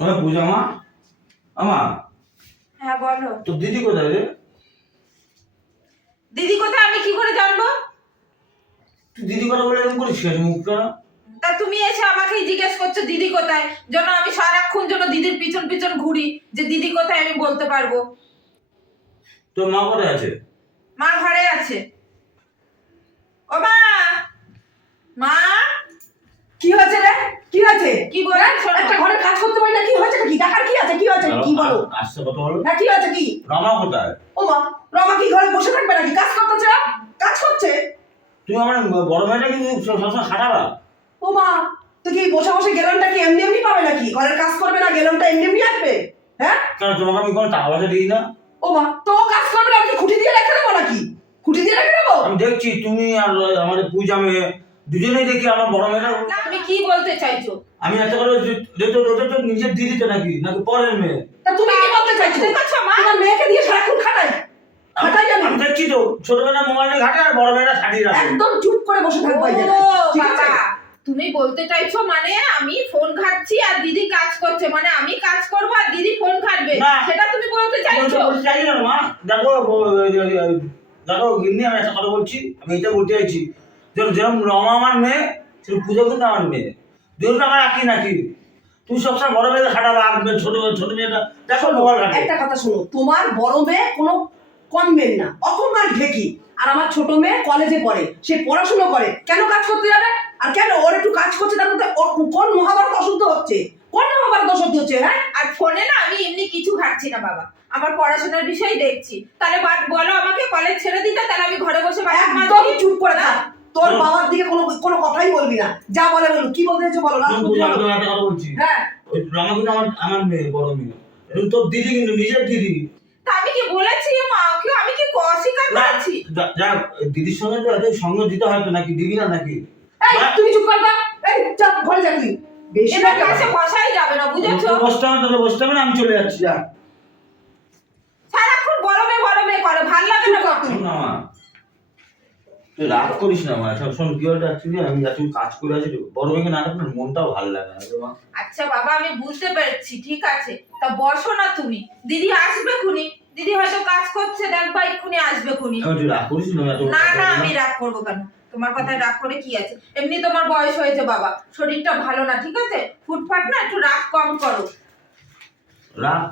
ওরে পূজা মা, আমা হ্যাঁ বলো। তো দিদি কোথায় রে? দিদি কোথায় আমি কি করে জানবো? তুই দিদি কথা বলে এরকম করিস কেন মুখটা? তা তুমি এসে আমাকেই জিজ্ঞেস করছো দিদি কোথায়, যেন আমি সারাক্ষণ যেন দিদির পিছন পিছন ঘুরি যে দিদি কোথায় আমি বলতে পারবো। তোর মা কোথায় আছে? মা ঘরে আছে। ও মা, মা কি হয়েছে রে? কি হয়েছে? কি বলে একটা ঘরে কাজ করতে পারি না, কি হয়েছে? কি দেখার কি আছে? কি হয়েছে কি বলো? আসছে কথা বলো। হ্যাঁ কি হয়েছে কি? রমা কোথায়? ও মা, রমা কি ঘরে বসে থাকবে নাকি? কাজ করতেছে না? কাজ করছে। তুমি আমার বড় মেয়েটা কিন্তু সবসময় খাটাবা। ও মা, তো কি বসে বসে গেলনটা কি এমনি এমনি পাবে নাকি? ঘরের কাজ করবে না, গেলনটা এমনি এমনি আসবে? হ্যাঁ? কারণ তোমাকে আমি কোনো টাকা পয়সা দিই না। ও মা, তো ও কাজ করবে না, আমি কি খুঁটি দিয়ে রেখে দেবো নাকি? খুঁটি দিয়ে রেখে দেবো? আমি দেখছি তুমি আর আমাদের পূজা মেয়ে দুজনেই দেখি আমার বড় মেয়েটা। না, তুমি কি বলতে চাইছো? আমি এত করে তো নিজের দিদি তো নাকি নাকি পরের মেয়ে? তা তুমি কি বলতে চাইছো? দেখছো মা? তোমার মেয়েকে দিয়ে সারাক্ষণ খাটাই আমি। আমি দেখছি তো ছোটবেলা মোবাইলে ঘাটে আর বড় মেয়েটা ছাড়িয়ে রাখে। একদম চুপ করে বসে থাকবে এই জায়গায়। ও ঠিক আছে? বাবা, তুমি বলতে চাইছো মানে আমি ফোন ঘাটছি আর দিদি কাজ করছে, মানে আমি কাজ করবো আর দিদি ফোন ঘাটবে, না। সেটা তুমি বলতে আমি তো চাইছো? বলতে চাই না মা। দেখো দেখো গিন্নি, আমি একটা কথা বলছি, আমি এটা বলতে চাইছি যেরকম রমা আমার মেয়ে সেরকম পূজা কিন্তু আমার মেয়ে, দুটো আমার একই নাকি? তুমি সবসময় বড় মেয়েদের খাটাবা আর ছোট ছোট মেয়েটা দেখো মোবাইল ঘাটে। একটা কথা শোনো, তোমার বড় মেয়ে কোনো কম মেয়ে না, অকম্মার ঢেকি। আর আমার ছোট মেয়ে কলেজে পড়ে, সে পড়াশোনা করে, কেন কাজ করতে যাবে? আর কেন ওর একটু কাজ করছে তার মধ্যে ওর কোন মহাভারত অশুদ্ধ হচ্ছে? কোন মহাভারত অশুদ্ধ হচ্ছে? হ্যাঁ, আর ফোনে না আমি এমনি কিছু ঘাটছি না বাবা, আমার পড়াশোনার বিষয় দেখছি। তাহলে বলো আমাকে কলেজ ছেড়ে দিতে, তাহলে আমি ঘরে বসে বাসন একদম মাজছি। চুপ করে থাক। তোর বাবার দিকে কোনো কোনো কথাই বলবি না, যা বলে বলুন। কি বলতে চাইছো বলো না? তুমি পূজা, আমি তোমাকে একটা কথা বলছি, হ্যাঁ, ওই রমা কিন্তু আমার আমার মেয়ে, বড় মেয়ে, এবং তোর দিদি কিন্তু নিজের দিদি। তা আমি কি বলেছি মা কি, আমি কি অস্বীকার না, করেছি? যা দিদির সঙ্গে তো এত সঙ্গ দিতে হয় তো নাকি, দিবি না নাকি? এই তুমি চুপ কর না। এই চুপ ঘরে যা তুই। বেশি এবার না কাছে বসাই যাবে না, বুঝেছো? বসতে হবে তাহলে বসতে হবে না, আমি চলে যাচ্ছি। যা সারাক্ষণ বড় মেয়ে করে, ভাল লাগে না কত? শোন না মা, তুই রাগ করিস না মা। এখন শোন কি হচ্ছে, অ্যাকচুয়ালি আমি যা তুমি কাজ করে আছি, বড় মেয়েকে না রাখলে মনটাও ভালো লাগে না রে মা। আচ্ছা বাবা, আমি বুঝতে পেরেছি, ঠিক আছে, তা বসো না তুমি, দিদি আসবে খুনি, দিদি হয়তো কাজ করছে, দেখবা এক্ষুনি আসবে খুনি। আমি তুই রাগ করিস না এত না কথা না, বলে। আমি রাগ করবো কেন? তোমার কথায় রাগ করে কি আছে? এমনি তোমার বয়স হয়েছে বাবা, শরীরটা ভালো না, ঠিক আছে, ফুটফাট না, একটু রাগ কম করো। রাগ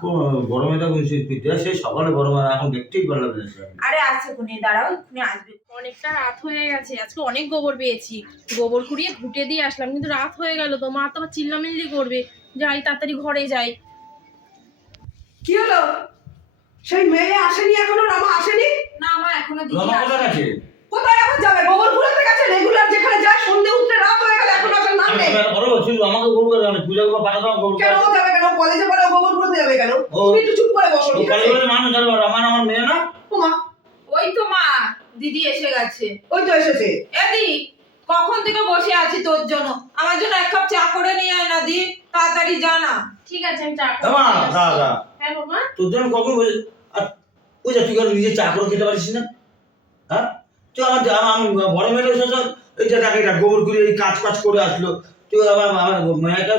বড় মেয়েটা কইছি সেই সকালে বড় মেয়ে এখন দেখতেই পারলাম না সে। আরে আসছে খুনি, দাঁড়াও, এক্ষুনি আসবে। অনেকটা রাত হয়ে গেছে, আজকে অনেক গোবর পেয়েছি, গোবর কুড়িয়ে ঘুটে দিয়ে আসলাম, কিন্তু রাত হয়ে গেল তো মা তো আবার চিল্লামিল্লি করবে। যাই তাড়াতাড়ি ঘরে যাই। কি হলো? সেই মেয়ে আসেনি এখনো? রমা আসেনি? না মা, এখনো দিদি রমা কোথায় আসেনি। গেছে? কোথায় এখন যাবে? গোবর কুড়াতে গেছে। রেগুলার যেখানে যায়, সন্ধে উঠতে রাত হয়ে গেল, এখন আসার নাম আমি নেই। একটা কথা বলছি, আমাকে গোবর করে আমি পূজা করে পাঠাতাম গোবর কেন করে। ও যাবে কেন? কলেজে পড়ে ও গোবর কুড়াতে যাবে কেন? ও। তুমি একটু চুপ করে বসো, ও ঠিক আছে? কলেজে মানুষ জানো রমা আমার মেয়ে না? ওমা, ওই তো মা, দিদি এসে গেছে। ওই তো এসেছে। এদি, কখন থেকে বসে আছি তোর জন্য, আমার জন্য এক কাপ চা করে নিয়ে আয় না দি, তাড়াতাড়ি জানা। ঠিক আছে, আমি চা এ মা, দাঁড়া। হ্যাঁ বাবা। তোর জন্য কখন আর পূজা তুই আর নিজে চা করে খেতে পারিস না? হ্যাঁ, তুই আমি বড় মেয়ের সাথে এই যে টাকা গোবর করে এই কাজ করে আসলো, তুই আবার আমার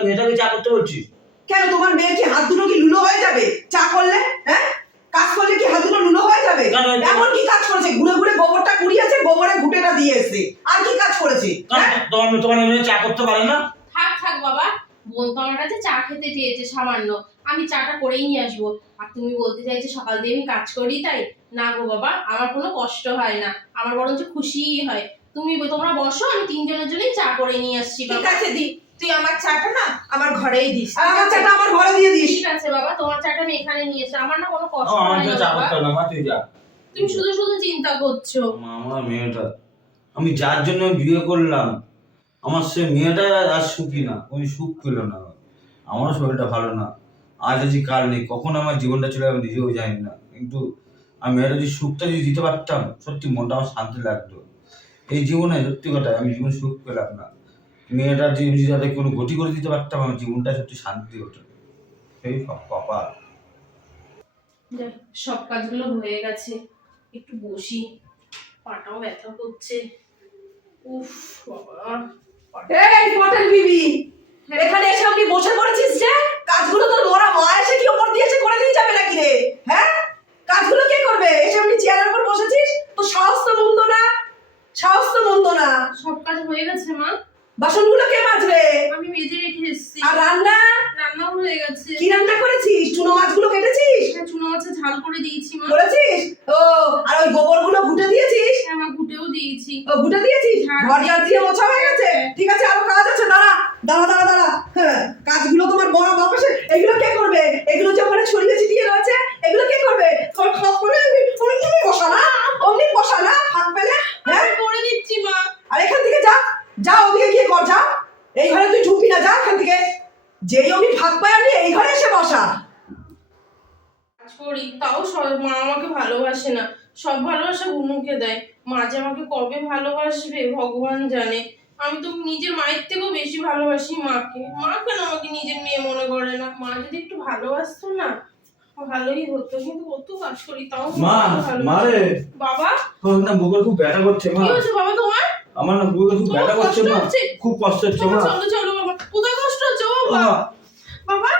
মেয়েটাকে চা করতে বলছিস? কেন তোমার মেয়ের কি হাত দুটো কি লুলো হয়ে যাবে চা করলে? হ্যাঁ, কাজ করলে কি হাত দুটো লুলো হয়ে যাবে? কেন? এমন কি কাজ করেছে? ঘুরে ঘুরে গোবরটা কুড়িয়েছে, গোবরে ঘুটেটা দিয়ে এসেছে। আর কি কাজ করেছে? হ্যাঁ, তোমার মেয়ে চা করতে পারে না? থাক থাক বাবা, বোন তো আমার কাছে চা খেতে চেয়েছে সামান্য, আমি চাটা করেই নিয়ে আসবো। আর তুমি বলতে চাইছো সকাল দিয়ে আমি কাজ করি তাই? না গো বাবা, আমার কোনো কষ্ট হয় না, আমার বরঞ্চ খুশিই হয়। তোমরা বসো, আমি তিনজনের জন্যই চা করে নিয়ে আসছি ঠিক বাবা। আছে দি, তুই আমার চাটা না আমার ঘরেই দিস। আর আমার চাটা আমার ঘরে দিয়ে দিস। ঠিক আছে বাবা, তোমার চাটা আমি এখানে নিয়ে এসে, আমার না কোনো কষ্ট আমার হয় তো না চা বাবা। করতে হবে না মা, তুই যা। তুমি শুধু শুধু চিন্তা করছো। আমার মেয়েটা, আমি যার জন্য বিয়ে করলাম, আমার সে মেয়েটা আর সুখী না, ওই সুখ পেল না। আমারও শরীরটা ভালো না, আজ আছি কাল নেই, কখন আমার জীবনটা চলে আমি নিজেও জানি না। কিন্তু আমি মেয়েটা যদি সুখটা যদি দিতে পারতাম, সত্যি মনটা আমার শান্তি লাগতো। এই জীবনে সত্যি কথা আমি জীবন সুখ পেলাম না। মেয়েটার জীবন যদি যাতে কোনো গতি করে দিতে পারতাম, আমার জীবনটা সত্যি শান্তি হতো। সেই সব কপাল। যাক, সব কাজগুলো হয়ে গেছে, একটু বসি, পাটাও ব্যথা করছে। উফ বাবা, এই পটেল বিবি, এখানে এসে আপনি বসে পড়েছিস যে? কাজগুলো তোর মরা মা এসে কি ওপর দিয়ে এসে করে নিয়ে যাবে নাকি রে? হ্যাঁ, কাজগুলো কে করবে? এসে এমনি চেয়ারের উপর বসেছিস, তো সাহস তো মন্দ না, সাহস তো মন্দ না। সব কাজ হয়ে গেছে মা, বাসনগুলো কে মাজবে? আমি মেজে রেখে এসেছি। আর রান্না? রান্নাও হয়ে গেছে। কি রান্না করেছিস? চুনো মাছগুলো কেটেছিস? হ্যাঁ, চুনো মাছের ঝাল করে দিয়েছি মা। করেছিস? ও, আর ওই গোবরগুলো ঘুটে দিয়েছিস? হ্যাঁ মা, ঘুটেও দিয়েছি। ও, ঘুটে দিয়েছিস? হ্যাঁ, ঘর ঝাড় দিয়ে মোছা হয়ে গেছে? ঠিক আছে, আরো কাজ আছে, দাঁড়া দাঁড়া দাঁড়া দাঁড়া। হ্যাঁ, কাজগুলো তোমার বড় বাপ এসে এগুলো কে করবে? এগুলো যে ওখানে ছড়িয়ে ছিটিয়ে রয়েছে, এগুলো কে করবে? তোর খাপ করে অমনি বসা না, অমনি বসা না, হাত পেলে। হ্যাঁ, আমি করে দিচ্ছি মা। আর এখান থেকে যা, যা ওদিকে গিয়ে কর, যা। এই ঘরে তুই ঢুকবি না, যা এখান থেকে। যেই অমনি ভাগ পায় আমি এই ঘরে এসে বসা। কাজ করি, তাও মা আমাকে ভালোবাসে না। সব ভালোবাসা বুনুকে দেয়। মা যে আমাকে কবে ভালোবাসবে ভগবান জানে। আমি তো নিজের মায়ের থেকেও বেশি ভালোবাসি মাকে। মা কেন আমাকে নিজের মেয়ে মনে করে না? মা যদি একটু ভালোবাসতো না, ভালোই হতো। কিন্তু কত কাজ করি, তাও মা, ভালোবাসে। মা রে। বাবা, তোর না বুকে খুব ব্যথা করছে মা। কি হয়েছে বাবা তোমার? আমার না বুকে খুব ব্যথা করছে মা, খুব কষ্ট হচ্ছে মা। চলো চলো বাবা, কোথায় কষ্ট হচ্ছে? ও মা, বাবা,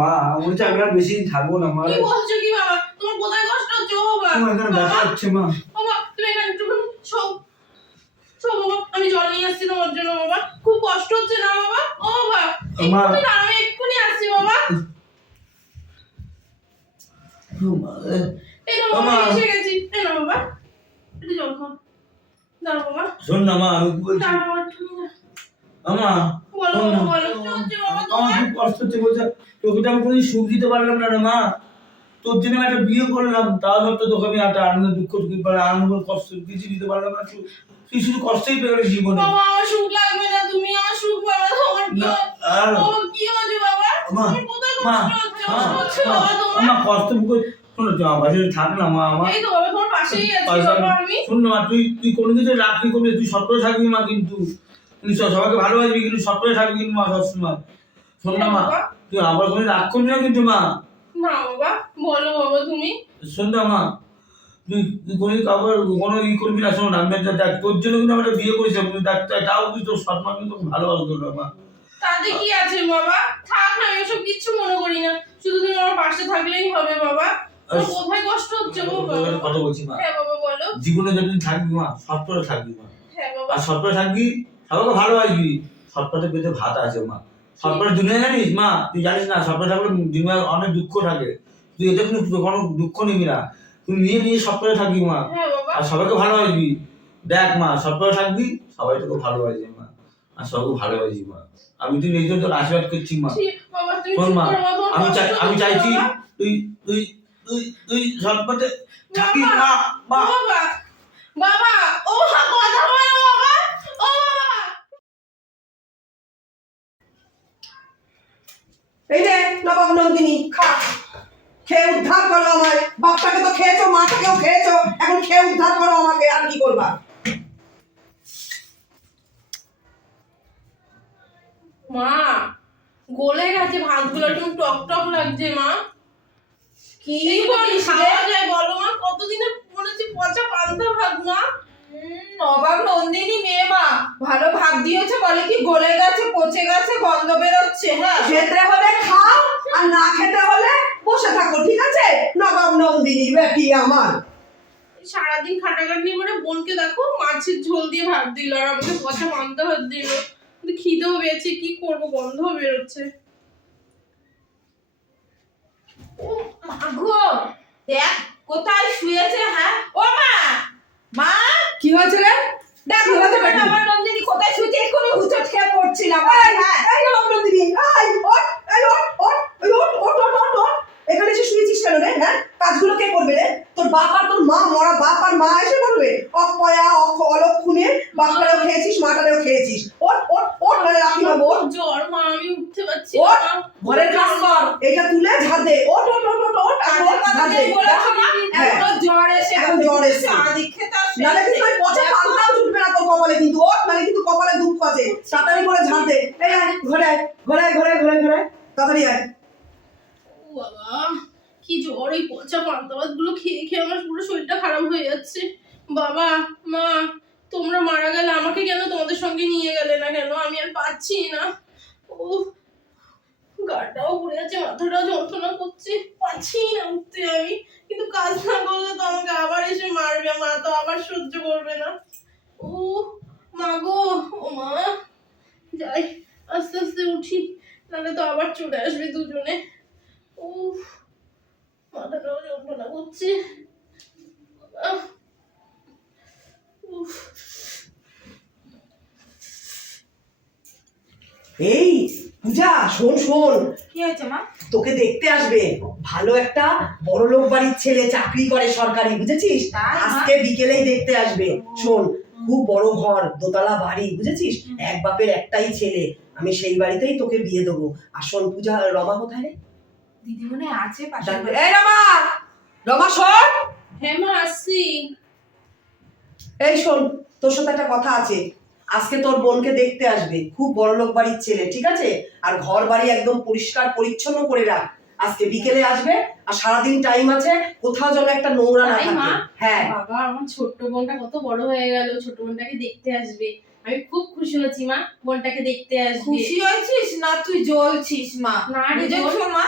মা আমি তো আমি আর বেশি দিন থাকবো না মা। কি বলছো কি বাবা? তোমার কোথায় কষ্ট হচ্ছে? ও বাবা, আমার এখানে ব্যথা হচ্ছে মা। বাবা তুমি এখানে একটু শো শো বাবা, আমি জল নিয়ে আসছি তোমার জন্য বাবা। খুব কষ্ট হচ্ছে না বাবা? ও বাবা, মা। এক্ষুনি দাঁড়াও, আমি এক্ষুনি আসছি বাবা। এই না বাবা, আমি এসে গেছি। এই না বাবা, একটু জল খাও। দাঁড়াও বাবা, শোন না মা, আমি কি বলছি। দাঁড়াও বাবা, তুমি না। আমা, বলো শোন না। বাবা, বলো কি হচ্ছে বাবা আমার তোমার? খুব কষ্ট হচ্ছে বলছে। তোকে তো আমি কোনো সুখ দিতে পারলাম না রে মা। তোর জন্য আমি একটা বিয়ে করলাম, তাও সত্ত্বেও তোকে আমি একটা আনন্দ দুঃখ আনন্দ কষ্ট কিছু দিতে পারলাম না। তুই শুধু কষ্টই পেয়ে গেলি জীবনে। বাবা আমার সুখ লাগবে না, তুমি আমার সুখ বাবা। তোমার কি না, আর ও কি হচ্ছে বাবা? মা, তোমার কোথায় মা, কষ্ট হচ্ছে? মা, কষ্ট হচ্ছে বাবা তোমার? আমার কষ্ট বুকে। শোনো আমার পাশে থাক না মা, আমার এই তো বাবা, তোমার পাশেই আছি পাশে বাবা আমি। শোন না মা, তুই কোনো কিছু রাখবি করবি, তুই সত্তরে থাকবি মা, কিন্তু তুই সবাইকে ভালোবাসবি, কিন্তু সত্তরে থাকবি কিন্তু মা সবসময়। শোন না মা, তুই আবার কোনো রাগ করবি না কিন্তু মা। না বাবা, বলো বাবা তুমি। শোন না মা, তুই কোনো কাউকে কোনো ই করবি না। শোন আমি একটা দেখ, তোর জন্য কিন্তু আমরা বিয়ে করেছি, ডাক্তার তাও কিন্তু তোর সৎ মা কিন্তু ভালোবাসতো না মা। তাতে কি আছে বাবা? থাক না, আমি ওসব কিচ্ছু মনে করি না। শুধু তুমি আমার পাশে থাকলেই হবে বাবা। তোমার কোথায় কষ্ট হচ্ছে গো বাবা? তোর কথা বলছি মা, হ্যাঁ বাবা বলো। জীবনে যতদিন থাকবি মা সত্তরে থাকবি মা। হ্যাঁ বাবা। আর সত্তরে থাকবি, সবাইকে ভালোবাসবি। সত্তরে পেতে ভাত আছে মা। সত্তরে দুনিয়া জানিস মা, তুই জানিস না সত্তরে থাকলে দুনিয়ায় অনেক দুঃখ থাকে। তুই এতে কিন্তু কোনো দুঃখ নিবি না, তুই নিয়ে সত্তরে থাকবি মা। হ্যাঁ বাবা। আর সবাইকে ভালোবাসবি। দেখ মা, সত্তরে থাকবি, সবাই তোকে ভালোবাসবে মা। আর সবাইকে ভালোবাসবি মা। আমি তুই এই জন্য তোর আশীর্বাদ করছি মা। ঠিক বাবা, তুমি শোন চুপ মা, করো বাবা, তোমার আমি কষ্ট আমি হচ্ছে চাইছি বাবা। তুই তুই তুই তুই সৎপথে থাকিস বাবা, মা। মা, বাবা, বাবা, ও মা, কথা বলো বাবা, ও বাবা। এই যে নবাব নন্দিনী, খা, খেয়ে উদ্ধার করো আমায়। বাপটাকে তো খেয়েছো, মাটাকেও খেয়েছো, এখন খেয়ে উদ্ধার করো আমাকে। আর কি করবা? মা, গলে গেছে ভাতগুলো, একদম টক টক লাগছে মা। কি করে খাওয়া যায় বলো মা? কতদিনের মনে হচ্ছে পচা পান্তা ভাত মা। নবাব নন্দিনী মেয়ে মা, ভালো ভাত দিয়েছে বলে কি গলে গেছে, পচে গেছে, গন্ধ বেরোচ্ছে। হ্যাঁ, খেতে হলে খাও, আর না খেতে হলে বসে থাকো, ঠিক আছে? নবাব নন্দিনী বেটি আমার। সারাদিন খাটাখাটনি করে বোনকে দেখো মাছের ঝোল দিয়ে ভাত দিল, আর আমাকে পচা পান্তা ভাত দিল। কিন্তু খিদেও পেয়েছে, কি করবো, গন্ধও বেরোচ্ছে। মাগো দেখ কোথায় শুয়েছে। হ্যাঁ ও মা, মা কি হয়েছে রে? দেখো কি হয়েছে বেটি? নবাব নন্দিনী কোথায় শুয়েছে, এক্ষুনি হুচট খেয়ে পড়ছিলাম। এই, হ্যাঁ, এই নবাব নন্দিনী, এই, ওঠ, এই ওঠ, ওঠ, এই ওঠ, ওঠ, ওঠ, ওঠ, ওঠ। এখানে এসে শুয়েছিস কেন রে? হ্যাঁ, কাজগুলো কে করবে রে? তোর বাপ আর তোর মা, মরা বাপ আর মা এসে করবে? অপয়া অলক্ষণে বাপটারেও খেয়েছিস, মাটারেও খেয়েছিস। ওঠ, ওঠ, ওঠ, নাহলে রাখি না বোন। জ্বর মা, আমি উঠতে পারছি ওঠ, না। ঘরের কাজ কর, এটা তুলে ঝাড় দে। ওঠ, ওঠ, ওঠ, ওঠ, ওঠ, আর ওঠ, ঝাড় দে। বলেছো না, হ্যাঁ। এখনো জ্বর এসে এখন জ্বর এসেছে। সারাদিন খেতে আসে। নাহলে কিন্তু ওই পচা পান্তাও জুটবে না তোর কপালে, কিন্তু ওঠ, নাহলে কিন্তু কপালে দুঃখ আছে। তাড়াতাড়ি করে ঝাড় দে। এই আয়, ঘরে আয়, ঘরে আয়, ঘরে আয়, ঘরে আয়, ঘরে আয়। তাড়াতাড়ি আয়। ও বাবা, কি জ্বর! এই পচা পান্তা ভাত গুলো খেয়ে খেয়ে আমার পুরো শরীরটা খারাপ হয়ে যাচ্ছে। বাবা, মা, তোমরা মারা গেলে আমাকে কেন তোমাদের সঙ্গে নিয়ে গেলে না কেন? আমি আর পাচ্ছি না। ও গাটাও ঘুরে যাচ্ছে, মাথাটাও যন্ত্রণা করছে, পারছি না উঠতে আমি। কিন্তু কাজ না করলে তো আমাকে আবার এসে মারবে, মা তো আবার সহ্য করবে না। ও মা গো, ও মা, যাই আস্তে আস্তে উঠি, নাহলে তো আবার চলে আসবে দুজনে। উফ, মাথাটাও যন্ত্রণা করছে। আহ, উফ। এই পূজা, শোন শোন, কি হয়েছে মা? তোকে দেখতে আসবে ভালো একটা বড় লোক বাড়ির ছেলে, চাকরি করে সরকারি, বুঝেছিস? তাই মা? আজকে বিকেলেই দেখতে আসবে। শোন, খুব বড় ঘর, দোতলা বাড়ি, বুঝেছিস? এক বাপের একটাই ছেলে, আমি সেই বাড়িতেই তোকে বিয়ে দেবো। আর শোন পূজা, রমা কোথায় রে? দিদি মনে হয় আছে পাশে। এই রমা, রমা শোন। হ্যাঁ মা, আসছি। এই শোন, তোর সাথে একটা কথা আছে। আজকে তোর বোনকে দেখতে আসবে, খুব বড় লোক বাড়ির ছেলে, ঠিক আছে? আর ঘর বাড়ি একদম পরিষ্কার পরিচ্ছন্ন করে রাখ। আজকে বিকেলে আসবে, আর সারাদিন টাইম আছে, কোথাও যেন একটা নোংরা না তাই থাকে। মা? হ্যাঁ। বাবা, আমার ছোট্ট বোনটা কত বড় হয়ে গেল, ছোট বোনটাকে দেখতে আসবে। আমি খুব খুশি হচ্ছি মা, বোনটাকে দেখতে আসবে। খুশি হয়েছিস না তুই জ্বলছিস মা? না রে, বুঝেছো মা,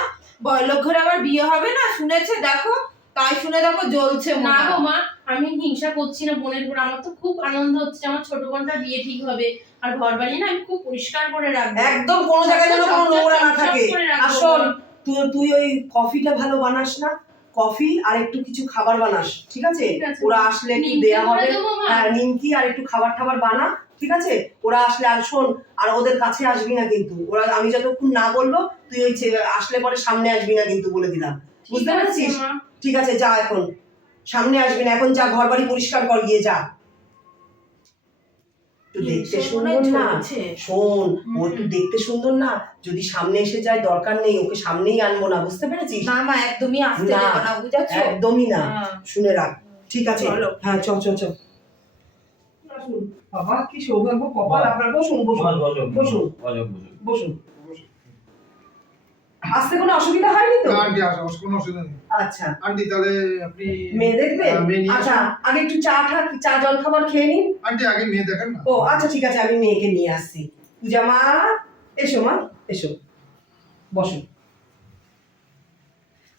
বড়লোক ঘরে আবার বিয়ে হবে না শুনেছে, দেখো তাই শুনে দেখো জ্বলছে না মা। গো মা, আমি হিংসা করছি না বোনের উপর, আমার তো খুব আনন্দ হচ্ছে আমার ছোট বোনটা বিয়ে ঠিক হবে। আর ঘর বাড়ি না আমি খুব পরিষ্কার করে রাখবো, একদম কোনো জায়গায় যেন কোনো নোংরা না থাকে। চকচক করে রাখবো। আর শোন, তুই ওই কফিটা ভালো বানাস না, কফি আর একটু কিছু খাবার বানাস, ঠিক আছে? ঠিক আছে। ওরা আসলে একটু নিমকি দেয়া করে হবে। দেবো মা? হ্যাঁ, নিমকি আর একটু খাবার টাবার বানা, ঠিক আছে? ওরা আসলে। আর শোন, আর ওদের কাছে আসবি না কিন্তু, ওরা আমি যতক্ষণ না বলবো তুই ওই আসলে পরে সামনে আসবি না কিন্তু, বলে দিলাম, বুঝতে ঠিক আছে পারছিস? মা। ঠিক আছে, যা এখন সামনে আসবি না, এখন যা ঘর বাড়ি পরিষ্কার কর গিয়ে, যা। একটু দেখতে সুন্দর না? শোন, ও একটু দেখতে সুন্দর না, যদি সামনে এসে যায় দরকার নেই, ওকে সামনেই আনবো না, বুঝতে পেরেছিস? না মা, একদমই আসতে না, দেবো না, বুঝেছো? একদমই না। হ্যাঁ। শুনে রাখ, ঠিক আছে? চলো। হ্যাঁ, চল চল চল। আসুন বাবা, কি সৌভাগ্য কপাল আপনার। বসুন বসুন বসুন বসুন বসুন। আসতে কোনো অসুবিধা হয়নি তো? না আন্টি, আসা কোনো অসুবিধা নেই। আচ্ছা, আন্টি তাহলে আপনি মেয়ে দেখবেন? মেয়ে নিয়ে আচ্ছা, আসুন। আগে একটু চা জল খাবার খেয়ে নিন। আন্টি আগে মেয়ে দেখেন না। ও আচ্ছা, ঠিক আছে, আমি মেয়েকে নিয়ে আসছি। পূজা মা, এসো মা, এসো, বসো।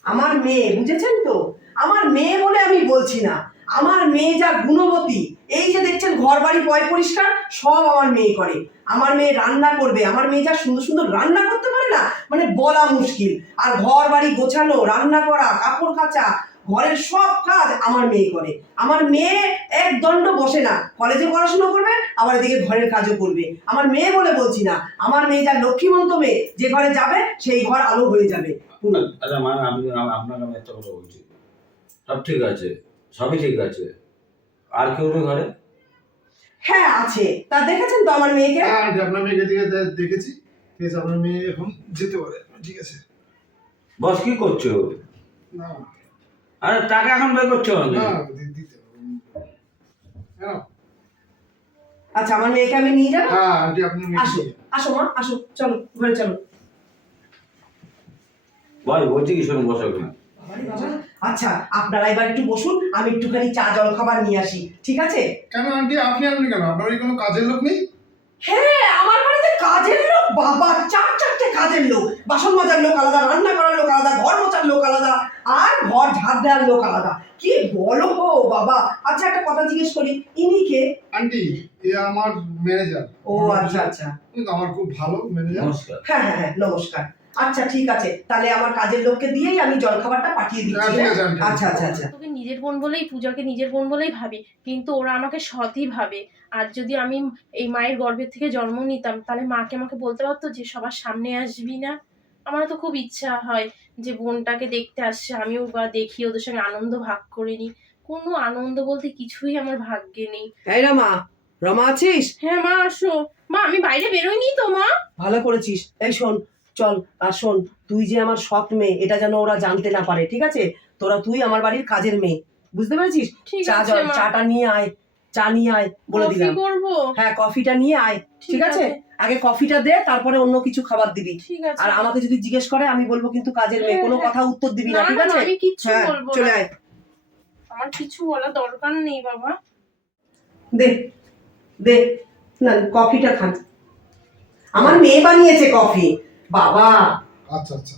আমার মেয়ে, বুঝেছেন তো? আমার মেয়ে বলে আমি বলছি না, আমার মেয়ে যা গুণবতী, এই যে দেখছেন ঘর বাড়ি পরিষ্কার, সব আমার মেয়ে করে। আমার মেয়ে রান্না করবে, আমার মেয়ে যা সুন্দর সুন্দর রান্না করতে পারে না, মানে বলা মুশকিল। আর ঘর বাড়ি গোছানো, রান্না করা, কাপড় কাচা, ঘরের সব কাজ আমার মেয়ে করে। আমার মেয়ে এক দণ্ড বসে না, কলেজে পড়াশোনা করবে আবার এদিকে ঘরের কাজও করবে। আমার মেয়ে বলে বলছি না, আমার মেয়ে যা লক্ষ্মীমন্ত মেয়ে, যে ঘরে যাবে সেই ঘর আলো হয়ে যাবে। আচ্ছা মা, আপনাকে আমি একটা কথা বলছি, সব ঠিক আছে, সবই ঠিক আছে, আর কেউ নেই ঘরে? হ্যাঁ আছে, তা দেখেছেন তো আমার মেয়েকে? হ্যাঁ আন্টি, আপনার মেয়েকে দেখেছি, ঠিক আছে, আপনার মেয়ে এখন যেতে পারে, ঠিক আছে? বস কি করছো? না আরে টাকা এখন বের করছো না? না, দিতে হবে। হ্যাঁ আচ্ছা, আমার মেয়েকে আমি নিয়ে যাবো। হ্যাঁ আন্টি, আপনি মেয়ে আসো আসো মা, আসো, চলো ঘরে চলো। বল, বলছি কি, শোনো, বসো ওখানে। আচ্ছা, আপনারা এবার একটু বসুন, আমি একটুখানি চা জল খাবার নিয়ে আসি, ঠিক আছে? কেন আন্টি, আপনি আনবেন কেন? আপনার কি কোনো কাজের লোক নেই? হ্যাঁ, আমার বাড়িতে কাজের লোক বাবা, চারটে কাজের লোক। বাসন মাজার লোক আলাদা, রান্না করার লোক আলাদা, ঘর মোছার লোক আলাদা, আর ঘর ঝাড় দেওয়ার লোক আলাদা। কি বলো গো বাবা! আচ্ছা, একটা কথা জিজ্ঞেস করি, ইনি কে? আন্টি, এ আমার ম্যানেজার। ও আচ্ছা আচ্ছা, কিন্তু আমার খুব ভালো ম্যানেজার। নমস্কার। হ্যাঁ হ্যাঁ হ্যাঁ, নমস্কার। আচ্ছা ঠিক আছে, তাহলে আমার কাজের লোককে দিয়েই আমি জলখাবারটা পাঠিয়ে দিচ্ছি। ঠিক আছে, আন্টি। আচ্ছা আচ্ছা আচ্ছা। তোকে নিজের বোন বলেই, পূজাকে নিজের বোন বলেই ভাবি, কিন্তু ওরা আমাকে সৎই ভাবে। আর যদি আমি এই মায়ের গর্ভের থেকে জন্ম নিতাম, তাহলে মাকে আমাকে বলতে পারতো যে সবার সামনে আসবি না। আমার তো খুব ইচ্ছা হয় যে বোনটাকে দেখতে আসছে, আমিও বা দেখি, ওদের সঙ্গে আনন্দ ভাগ করে নিই। কোনো আনন্দ বলতে কিছুই আমার ভাগ্যে নেই। এই রমা, রমা আছিস? হ্যাঁ মা, আসো। মা, আমি বাইরে বেরোইনি তো মা। ভালো করেছিস। এই শোন, চল। আর শোন, তুই যে আমার সৎ মেয়ে, এটা যেন ওরা জানতে না পারে, ঠিক আছে? তুই আমার বাড়ির কাজের মেয়ে, বুঝতে পেরেছিস? ঠিক চা আছে জল, মা। চাটা নিয়ে আয়, চা নিয়ে আয়, বলে কফি দিলাম। করবো? হ্যাঁ, কফিটা নিয়ে আয়, ঠিক ঠিক আছে? আছে। আগে কফিটা দে, তারপরে অন্য কিছু খাবার দিবি। ঠিক আছে। আর আমাকে যদি জিজ্ঞেস করে, আমি বলবো কিন্তু কাজের মেয়ে, হ্যাঁ, কোনো হ্যাঁ। কথা উত্তর দিবি না, না, ঠিক না, আছে? আমি কিচ্ছু হ্যাঁ, বলবো চলে না। আয়। আমার কিছু বলার দরকার নেই বাবা। দে দে, না কফিটা খান। আমার মেয়ে বানিয়েছে কফি বাবা, আচ্ছা আচ্ছা।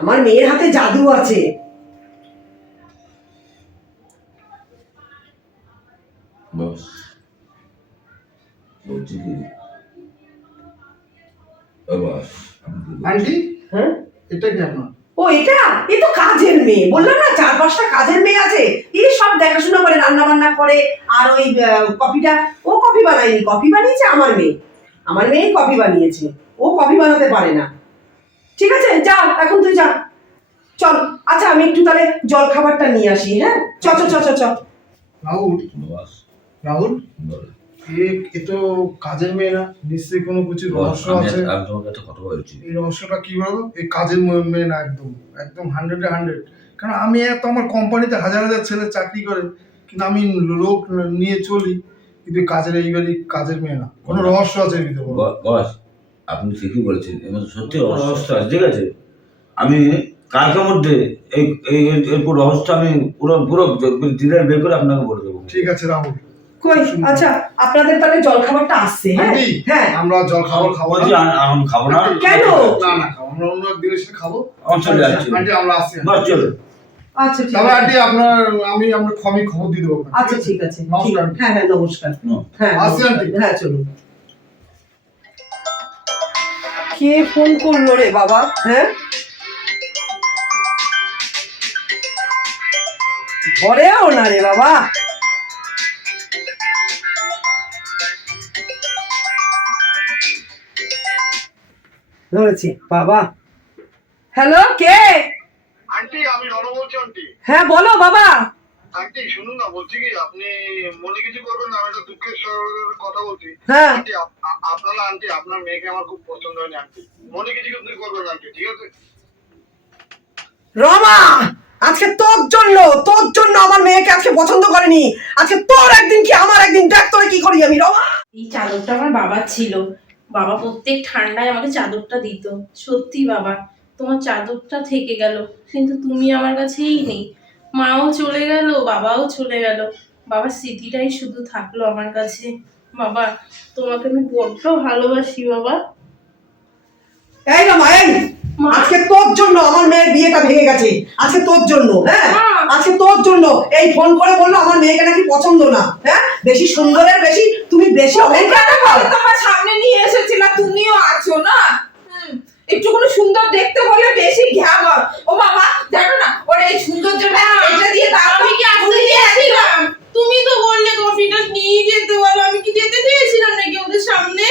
আমার মেয়ের হাতে জাদু আছে। বস বলছি কি ও বস আন্টি হ্যাঁ, এটা কি আপনার? ও এটা এ তো কাজের মেয়ে, বললাম না 4-5টা কাজের মেয়ে আছে, এই সব দেখাশোনা করে, রান্না বান্না করে। আর ওই কফিটা ও কফি বানায়নি, কফি বানিয়েছে আমার মেয়ে। আমার মেয়ে কফি বানিয়েছে, ও কফি বানাতে পারে না। ঠিক আছে যা, এখন তুই যা, চল। আচ্ছা আমি একটু তাহলে জল খাবারটা নিয়ে আসি। হ্যাঁ চ চ চ চ চ। রাহুল, বস রাহুল, বল। এ তো কাজের মেয়ে না, নিশ্চয়ই কোনো কিছু বস, রহস্য আমি আছে। আমি তোমার কাছে কথা বলছি। এই রহস্যটা কি বলতো? এই কাজের মেয়ে না, একদম একদম 100-এ 100। কারণ আমি এত, আমার কোম্পানিতে হাজার হাজার ছেলে চাকরি করে, কিন্তু আমি লোক নিয়ে চলি, কিন্তু এইবারই কাজের মেয়ে না। কোনো রহস্য আছে এর ভিতরে? বস আপনি ঠিকই বলেছেন, এর মধ্যে সত্যি রহস্য আছে, ঠিক আছে। আমি কালকের মধ্যে এই এরপর রহস্য আমি পুরো পুরো ডিটেল বের করে আপনাকে বলে দেবো। ঠিক আছে রাহুল। কই, আচ্ছা আপনাদের তাহলে জল খাবারটা আসছে। হ্যাঁ আন্টি, হ্যাঁ, আমরা জল খাবার খাবো না। বলছি এখন খাবো না। কেন? না না, খাবো আমরা, অন্য একদিন এসে খাবো। আমার চলে যাচ্ছি। আন্টি আমরা আসছি। বস চলো। আচ্ছা ঠিক তবে আছে। আন্টি আমরা খবর দিয়ে দেবো আপনাকে। আচ্ছা ঠিক আছে, নমস্কার। হ্যাঁ হ্যাঁ নমস্কার। হ্যাঁ আসছি আন্টি। হ্যাঁ চলুন। কে ফোন করলো রে বাবা? হ্যাঁ, ঘরেও না রে বাবা। ধরেছি বাবা। হ্যালো, কে? আন্টি আমি রণ বলছি আন্টি। হ্যাঁ বলো বাবা। আন্টি শুনুন না, বলছি কি আপনি মনে কিছু করবেন না, আমি একটা দুঃখের কথা বলছি। হ্যাঁ আন্টি আন্টি আপনার মেয়েকে আমার খুব পছন্দ হয়নি আন্টি, মনে কিছু আপনি করবেন না আন্টি, ঠিক আছে? রমা, আজকে তোর জন্য আমার মেয়েকে আজকে পছন্দ করেনি। আজকে তোর একদিন কি আমার একদিন, দেখ তোরে কি করি আমি। রমা, এই চাদরটা আমার বাবার ছিল, বাবা প্রত্যেক ঠান্ডায় আমাকে চাদরটা দিত। সত্যি বাবা, তোমার চাদরটা থেকে গেল, কিন্তু তুমি আমার কাছেই নেই। মাও চলে গেল, বাবাও চলে গেল, বাবার স্মৃতিটাই শুধু থাকলো আমার কাছে। বাবা, তোমাকে আমি বড্ড ভালোবাসি বাবা। এই রমা, এই মা? আজকে তোর জন্য আমার মেয়ের বিয়েটা ভেঙে গেছে। আজকে তোর জন্য, হ্যাঁ মা? আজকে তোর জন্য। এই ফোন করে বললো আমার মেয়েকে নাকি পছন্দ না। হ্যাঁ, বেশি সুন্দরের বেশি তুমি বেশি অহংকার দেখাও। তোমার সামনে নিয়ে এসেছিলাম, তুমিও আছো না। একটুকুনি সুন্দর দেখতে বলে বেশি ঘ্যামর। ও বাবা জানো না, ওর এই সুন্দর জন্য এটা দিয়ে দাও। আমি কি আসতে দিয়েছিলাম? তুমি তো বললে কফিটা নিয়ে যেতে বলো, আমি কি যেতে দিয়েছিলাম নাকি ওদের সামনে?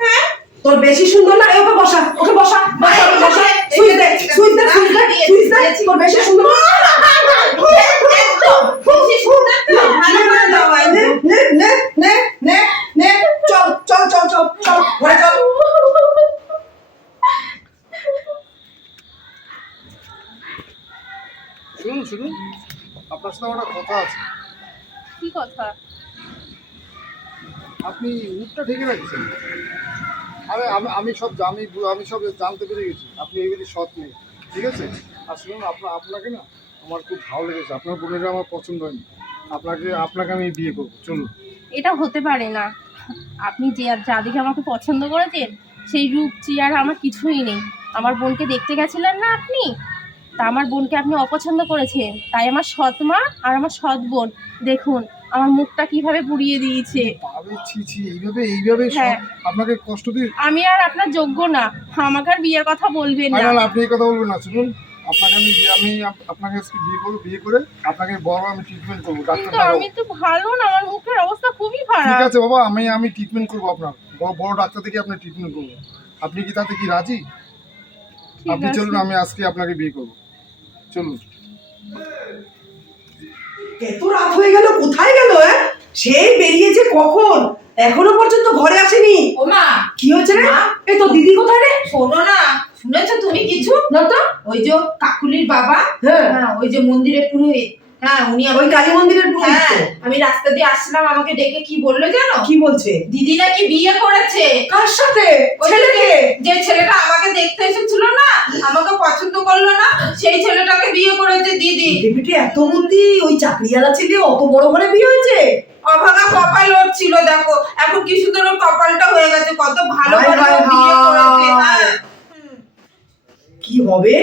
হ্যাঁ, তোর বেশি সুন্দর না, ওকে বসা, ওকে বসা, বসা, ওকে বসা। সুইচ দে, সুইচ দে, সুইচ দে, সুইচ দে। তোর বেশি সুন্দর একদম বেশি সুন্দর তো ভালো করে দাও। নে নে নে নে নে নে, চল চল চল চল চল, ঘরে চল। শুনুন, আপনার সাথে একটা কথা আছে। কি কথা? আপনি মুখটা ঢেকে রাখছেন। আমি সব জানতে পেরে গেছি আপনি এইবারই সৎ নেই, ঠিক আছে? আর শুনুন, আপনাকে না আমার খুব ভালো লেগেছে। আপনার বোনেরা আমার পছন্দ হয়নি, আপনাকে আমি বিয়ে করবো, চলুন। এটা হতে পারে না। আপনি যা দেখে আমাকে পছন্দ করেছেন, সেই রূপ চেহারা আমার কিছুই নেই। আমার বোনকে দেখতে গেছিলেন না আপনি, তা আমার বোনকে আপনি অপছন্দ করেছেন। তাই আমার সৎ মা আর আমার সৎ বোন দেখুন আমার মুখটা কিভাবে পুড়িয়ে দিয়েছে। আরে ছি, এইভাবে হ্যাঁ। আপনাকে কষ্ট দিয়ে। আমি আর আপনার যোগ্য না, আমাকে আর বিয়ের কথা বলবেন না। না, আপনি এই কথা বলবেন না। শুনুন, আমি আপনাকে আজকে বিয়ে করবো, বিয়ে করে আপনাকে বড় আমি ট্রিটমেন্ট করবো, ডাক্তার কিন্তু দেখাবো। আমি তো ভালো না, আমার মুখের অবস্থা খুবই ঠিক খারাপ। আছে বাবা, আমি ট্রিটমেন্ট করবো আপনার, বড় ডাক্তার থেকে আপনার ট্রিটমেন্ট করবো। আপনি কি তাতে কি রাজি? ঠিক আপনি আছে। চলুন, আমি আজকে আপনাকে বিয়ে করবো, চলুন। এত রাত হয়ে গেল, কোথায় গেল? সেই বেরিয়েছে কখন, এখনো পর্যন্ত ঘরে আসেনি। ও মা, কি হয়েছে রে? মা? এই তো দিদি কোথায় রে? শোনো না, শুনেছো তুমি কিছু? না তো। ওই যে কাকুলির বাবা, হ্যাঁ, হ্যাঁ ওই যে মন্দিরের পুরোহিত, হ্যাঁ উনি ওই কালী মন্দিরের পুরোহিত তো। হ্যাঁ, আমি রাস্তা দিয়ে আসছিলাম, আমাকে ডেকে কি বললো জানো? কি বলছে? দিদি নাকি বিয়ে করেছে। কার সাথে? ওই ছেলেকে? যে ছেলেটা আমাকে দেখতে এসেছিল না, আমাকে পছন্দ করলো না, সেই ছেলেটাকে বিয়ে করেছে দিদি। বেটি এত বুদ্ধি, ওই চাকরিওয়ালা ছেলে অত বড় ঘরে বিয়ে হয়েছে। অভাগা কপাল ওর ছিল, দেখো এখন কি সুন্দর ওর কপালটা হয়ে গেছে, কত ভালো হায় করে ও হায় বিয়ে করেছে। হায়। হ্যাঁ। কি হবে?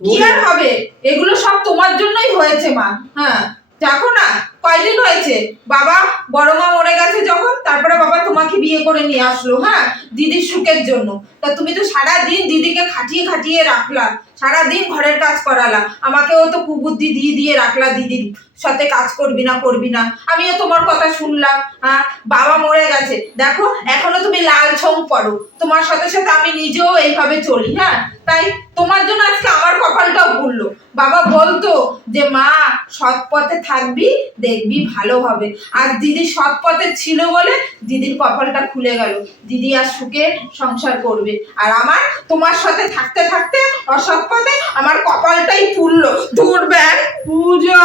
কি আর হবে, এগুলো সব তোমার জন্যই হয়েছে মা। হ্যাঁ দেখো না, কয়দিন হয়েছে বাবা, বড় মা মরে গেছে যখন, তারপরে বাবা তোমাকে বিয়ে করে নিয়ে আসলো, হ্যাঁ, দিদির সুখের জন্য। তা তুমি তো সারা দিন দিদিকে খাটিয়ে খাটিয়ে রাখলা, সারা দিন ঘরের কাজ করালা, আমাকেও তো কুবুদ্ধি দিয়ে দিয়ে রাখলা, দিদির সাথে কাজ করবি না করবি না। আমিও তোমার কথা শুনলাম। হ্যাঁ, বাবা মরে গেছে, দেখো এখনো তুমি লাল ছং পড়ো, তোমার সাথে সাথে আমি নিজেও এইভাবে চলি। হ্যাঁ, তাই তোমার জন্য আজকে আমার কপালটাও ভুললো। বাবা বলতো যে মা সৎ পথে থাকবি, দেখবি ভালো হবে। আর দিদি সৎ পথে ছিল বলে দিদির কপালটা খুলে গেল, দিদি আর সুখে সংসার করবে। আর আমার তোমার সাথে থাকতে থাকতে অসৎ পথে আমার কপালটাই ফুললো। দূর ব্যাগ। পূজা,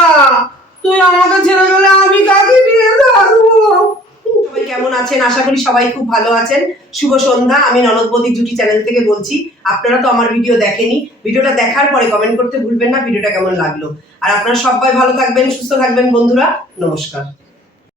তুই আমাকে ছেড়ে গেলে আমি কাকে নিয়ে থাকবো? সবাই কেমন আছেন? আশা করি সবাই খুব ভালো আছেন। শুভ সন্ধ্যা। আমি ননদ বৌদি জুটি চ্যানেল থেকে বলছি। আপনারা তো আমার ভিডিও দেখেনি, ভিডিওটা দেখার পরে কমেন্ট করতে ভুলবেন না ভিডিওটা কেমন লাগলো। আর আপনারা সবাই ভালো থাকবেন, সুস্থ থাকবেন বন্ধুরা। নমস্কার।